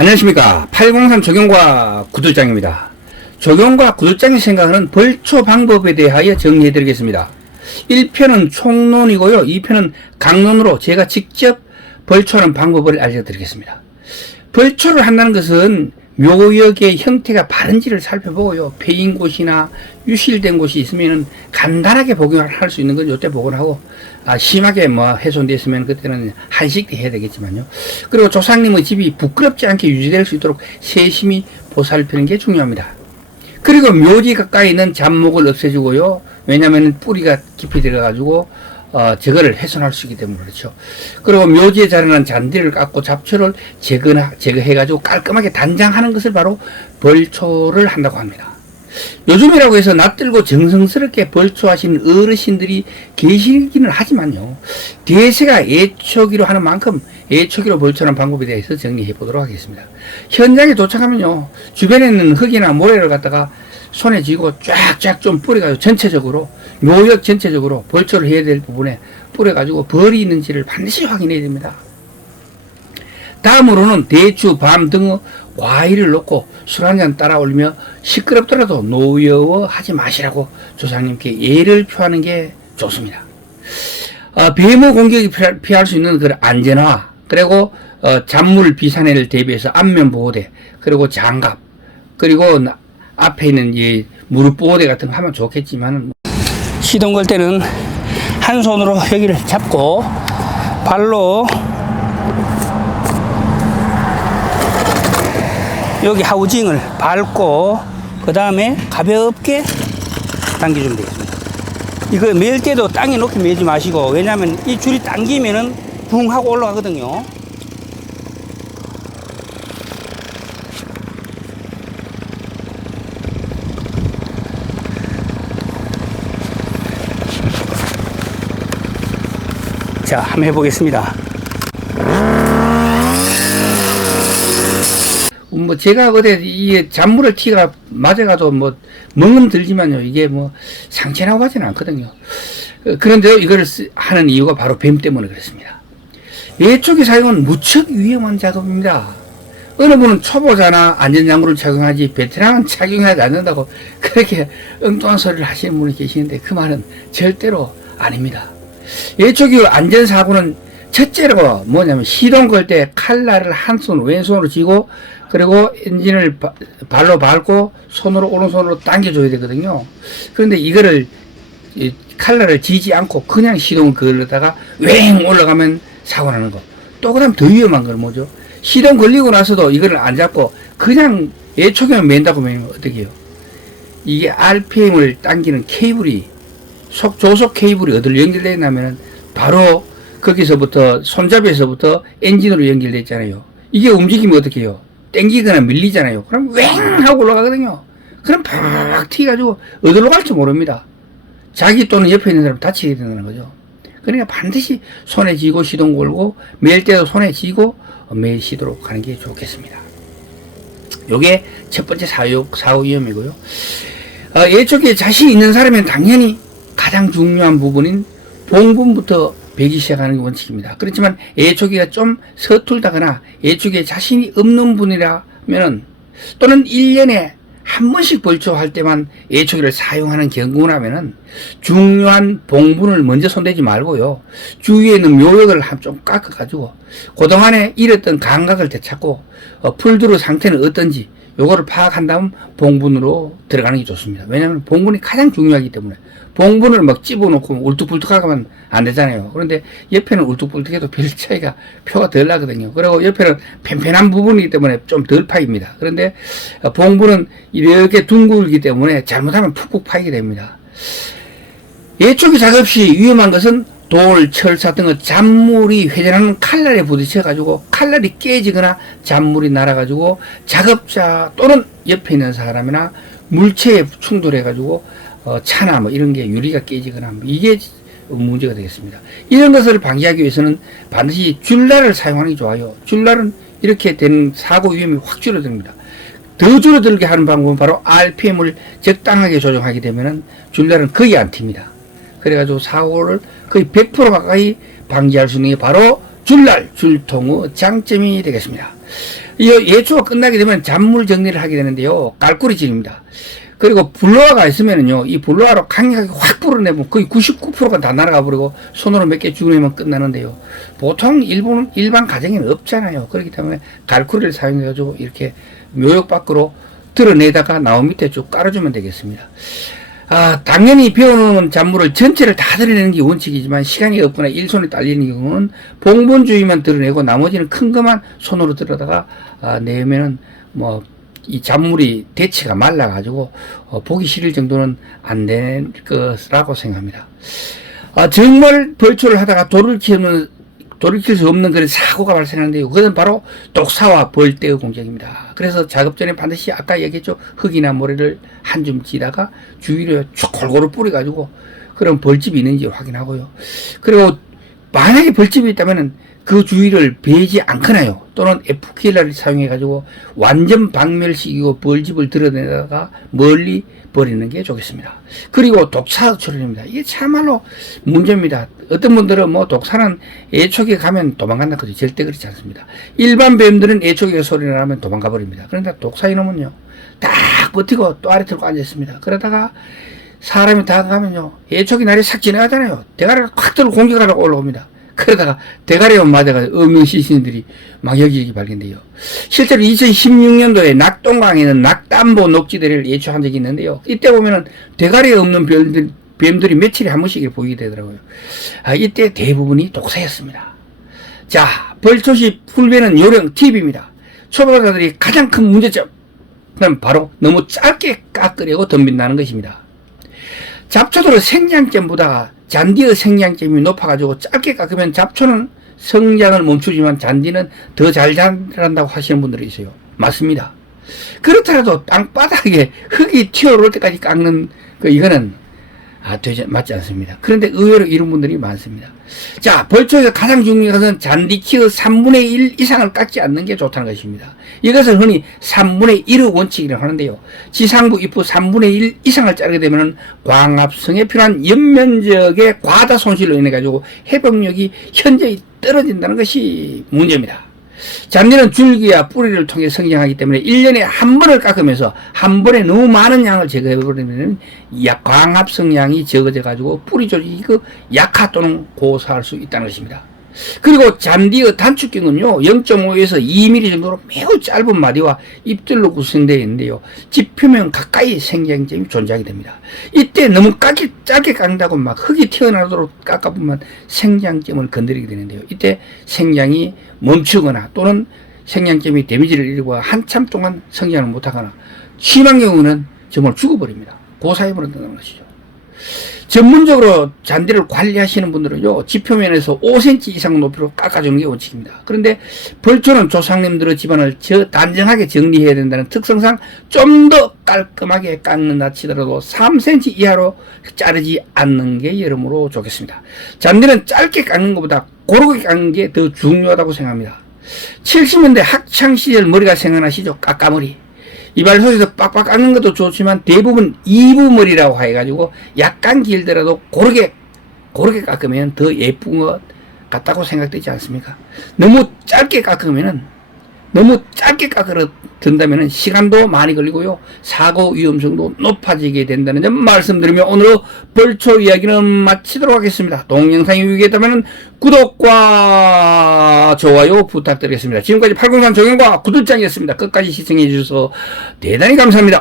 안녕하십니까. 803 조경과 구들장입니다. 조경과 구들장이 생각하는 벌초 방법에 대하여 정리해 드리겠습니다. 1편은 총론이고요. 2편은 강론으로 제가 직접 벌초하는 방법을 알려드리겠습니다. 벌초를 한다는 것은 묘역의 형태가 바른지를 살펴보고요. 패인 곳이나 유실된 곳이 있으면 간단하게 복용할 수 있는 건 이때 복원하고, 심하게 훼손됐으면 그때는 한식 해야 되겠지만요. 그리고 조상님의 집이 부끄럽지 않게 유지될 수 있도록 세심히 보살피는 게 중요합니다. 그리고 묘지 가까이 있는 잡목을 없애주고요. 왜냐하면 뿌리가 깊이 들어가지고 저거를 훼손할 수 있기 때문에 그렇죠. 그리고 묘지에 자라난 잔디를 깎고 잡초를 제거해가지고 깔끔하게 단장하는 것을 바로 벌초를 한다고 합니다. 요즘이라고 해서 낯들고 정성스럽게 벌초하시는 어르신들이 계시기는 하지만요. 대세가 애초기로 하는 만큼 애초기로 벌초하는 방법에 대해서 정리해 보도록 하겠습니다. 현장에 도착하면요. 주변에 있는 흙이나 모래를 갖다가 손에 쥐고 쫙쫙 좀 뿌려가지고 전체적으로 묘역 전체적으로 벌초를 해야 될 부분에 뿌려가지고 벌이 있는지를 반드시 확인해야 됩니다. 다음으로는 대추, 밤 등의 과일을 넣고 술 한잔 따라 올리며 시끄럽더라도 노여워하지 마시라고 조상님께 예를 표하는 게 좋습니다. 뱀의 공격이 피할 수 있는 그 안전화, 그리고 잔물 비산해를 대비해서 안면 보호대, 그리고 장갑, 그리고 앞에 있는 이 무릎 보호대 같은 거 하면 좋겠지만, 시동 걸 때는 한 손으로 여기를 잡고 발로 여기 하우징을 밟고 그 다음에 가볍게 당겨주면 되겠습니다. 이거 멜 때도 땅에 높이 매지 마시고, 왜냐하면 이 줄이 당기면은 붕 하고 올라가거든요. 자, 한번 해보겠습니다. 제가 어제 이 잔물을 티가 맞아가도 멍은 들지만요. 이게 상처나고 하지는 않거든요. 그런데 이걸 하는 이유가 바로 뱀 때문에 그렇습니다. 예초기 사용은 무척 위험한 작업입니다. 어느 분은 초보자나 안전장구를 착용하지 베테랑은 착용하지 않는다고 그렇게 엉뚱한 소리를 하시는 분이 계시는데 그 말은 절대로 아닙니다. 예초기 안전사고는 첫째로 뭐냐면 시동 걸 때 칼날을 한 손 왼손으로 쥐고 그리고 엔진을 발로 밟고 손으로 오른손으로 당겨줘야 되거든요. 그런데 이거를 칼날을 쥐지 않고 그냥 시동을 걸다가 웽 올라가면 사고 나는 거. 또 그다음 더 위험한 건 뭐죠? 시동 걸리고 나서도 이거를 안 잡고 그냥 예초기만 맨다고 매면 어떻게 해요? 이게 RPM을 당기는 케이블이 조속 케이블이 어디로 연결되어 있냐면은 바로 거기서부터 손잡이에서부터 엔진으로 연결되어 있잖아요. 이게 움직이면 어떻게 해요? 땡기거나 밀리잖아요. 그럼 웽 하고 올라가거든요. 그럼 팍 튀가지고 어디로 갈지 모릅니다. 자기 또는 옆에 있는 사람 다치게 된다는 거죠. 그러니까 반드시 손에 쥐고 시동 걸고 맬 때도 손에 쥐고 매시도록 하는 게 좋겠습니다. 요게 첫 번째 사고 위험이고요. 예초기에 자신 있는 사람은 당연히 가장 중요한 부분인 봉분부터 베기 시작하는 게 원칙입니다. 그렇지만 예초기가 좀 서툴다거나 예초기에 자신이 없는 분이라면은 또는 1년에 한 번씩 벌초할 때만 예초기를 사용하는 경우라면은 중요한 봉분을 먼저 손대지 말고요. 주위에 있는 묘역을 좀 깎아가지고 그동안에 잃었던 감각을 되찾고 풀두루 상태는 어떤지 요거를 파악한 다음 봉분으로 들어가는 게 좋습니다. 왜냐하면 봉분이 가장 중요하기 때문에 봉분을 집어놓고 울뚝불뚝하면 안 되잖아요. 그런데 옆에는 울뚝불뚝해도 별 차이가 표가 덜 나거든요. 그리고 옆에는 팽팽한 부분이기 때문에 좀 덜 파입니다. 그런데 봉분은 이렇게 둥글기 때문에 잘못하면 푹푹 파이게 됩니다. 예초기 작업 시 위험한 것은 돌, 철사 등의 잔물이 회전하는 칼날에 부딪혀가지고 칼날이 깨지거나 잔물이 날아가지고 작업자 또는 옆에 있는 사람이나 물체에 충돌해가지고 차나 이런 게 유리가 깨지거나 이게 문제가 되겠습니다. 이런 것을 방지하기 위해서는 반드시 줄날을 사용하는 게 좋아요. 줄날은 이렇게 된 사고 위험이 확 줄어듭니다. 더 줄어들게 하는 방법은 바로 RPM을 적당하게 조정하게 되면은 줄날은 거의 안 튑니다. 그래가지고 사고를 거의 100% 가까이 방지할 수 있는 게 바로 줄날, 줄통의 장점이 되겠습니다. 이 예초가 끝나게 되면 잔물 정리를 하게 되는데요. 깔꾸리질입니다. 그리고 블로아가 있으면은요, 이 블로아로 강력하게 확 불어내면 거의 99%가 다 날아가 버리고 손으로 몇 개 죽여내면 끝나는데요. 보통 일반 가정에는 없잖아요. 그렇기 때문에 갈쿠리를 사용해가지고 이렇게 묘역 밖으로 드러내다가 나무 밑에 쭉 깔아주면 되겠습니다. 당연히 배워놓은 잔물을 전체를 다 드러내는 게 원칙이지만 시간이 없거나 일손이 딸리는 경우는 봉분 주위만 드러내고 나머지는 큰 것만 손으로 들어다가 내면은 뭐 이 잔물이 대치가 말라가지고 보기 싫을 정도는 안 될 것이라고 생각합니다. 정말 벌초를 하다가 돌이킬 수 없는 그런 사고가 발생하는데요. 그것은 바로 독사와 벌떼의 공격입니다. 그래서 작업 전에 반드시 아까 얘기했죠. 흙이나 모래를 한 줌 지다가 주위로 쭉 골고루 뿌려가지고 그런 벌집이 있는지 확인하고요. 그리고 만약에 벌집이 있다면 그 주위를 베지 않거나요. 또는 FK를 사용해가지고 완전 박멸시키고 벌집을 드러내다가 멀리 버리는 게 좋겠습니다. 그리고 독사 처리입니다. 이게 참말로 문제입니다. 어떤 분들은 뭐 독사는 애초기에 가면 도망간다 그러죠. 절대 그렇지 않습니다. 일반 뱀들은 애초기에 소리를 하면 도망가 버립니다. 그런데 독사 이놈은요, 딱 버티고 또 아래 들고 앉아있습니다. 그러다가 사람이 다가가면요, 애초기 날이 싹 지나가잖아요. 대가리를 확 들고 공격하려고 올라옵니다. 그러다가 대가리만 맞아가지고 어명시신들이 막 여기저기 발견돼요. 실제로 2016년도에 낙동강에는 낙담보 녹지대를 예초한 적이 있는데요. 이때 보면은 대가리에 없는 뱀들이 며칠에 한 번씩 보이게 되더라고요. 이때 대부분이 독사였습니다. 자, 벌초시 풀베는 요령 팁입니다. 초보자들이 가장 큰 문제점은 바로 너무 짧게 깎으려고 덤빈다는 것입니다. 잡초들의 생장점보다 잔디의 생장점이 높아가지고 짧게 깎으면 잡초는 성장을 멈추지만 잔디는 더 잘 자란다고 하시는 분들이 있어요. 맞습니다. 그렇더라도 땅바닥에 흙이 튀어오를 때까지 깎는 이거는 맞지 않습니다. 그런데 의외로 이런 분들이 많습니다. 자, 벌초에서 가장 중요한 것은 잔디 키의 3분의 1 이상을 깎지 않는 게 좋다는 것입니다. 이것을 흔히 3분의 1의 원칙이라고 하는데요. 지상부 잎의 3분의 1 이상을 자르게 되면 광합성에 필요한 연면적의 과다 손실로 인해 가지고 회복력이 현저히 떨어진다는 것이 문제입니다. 잔디는 줄기와 뿌리를 통해 성장하기 때문에 1년에 한 번을 깎으면서 한 번에 너무 많은 양을 제거해버리면 광합성량이 적어져 가지고 뿌리 조직이 약화 또는 고사할 수 있다는 것입니다. 그리고 잔디의 단축경은요 0.5에서 2mm 정도로 매우 짧은 마디와 잎들로 구성되어 있는데요, 짚표면 가까이 생장점이 존재하게 됩니다. 이때 너무 짧게 깎는다고 막 흙이 튀어나오도록 깎아보면 생장점을 건드리게 되는데요, 이때 생장이 멈추거나 또는 생장점이 데미지를 입고 한참 동안 성장을 못하거나 심한 경우는 정말 죽어버립니다. 고사해버린다는 것이죠. 전문적으로 잔디를 관리하시는 분들은요, 지표면에서 5cm 이상 높이로 깎아주는 게 원칙입니다. 그런데 벌초는 조상님들의 집안을 단정하게 정리해야 된다는 특성상 좀 더 깔끔하게 깎는다 치더라도 3cm 이하로 자르지 않는 게 여러모로 좋겠습니다. 잔디는 짧게 깎는 것보다 고르게 깎는 게 더 중요하다고 생각합니다. 70년대 학창시절 머리가 생각나시죠? 까까머리. 이발 속에서 빡빡 깎는 것도 좋지만 대부분 이부머리라고 해가지고 약간 길더라도 고르게 깎으면 더 예쁜 것 같다고 생각되지 않습니까? 너무 짧게 깎으면은 든다면은 시간도 많이 걸리고요, 사고 위험성도 높아지게 된다는 점 말씀드리며 오늘 벌초 이야기는 마치도록 하겠습니다. 동영상이 유익했다면 구독과 좋아요 부탁드리겠습니다. 지금까지 803 정영과 구들장이었습니다. 끝까지 시청해 주셔서 대단히 감사합니다.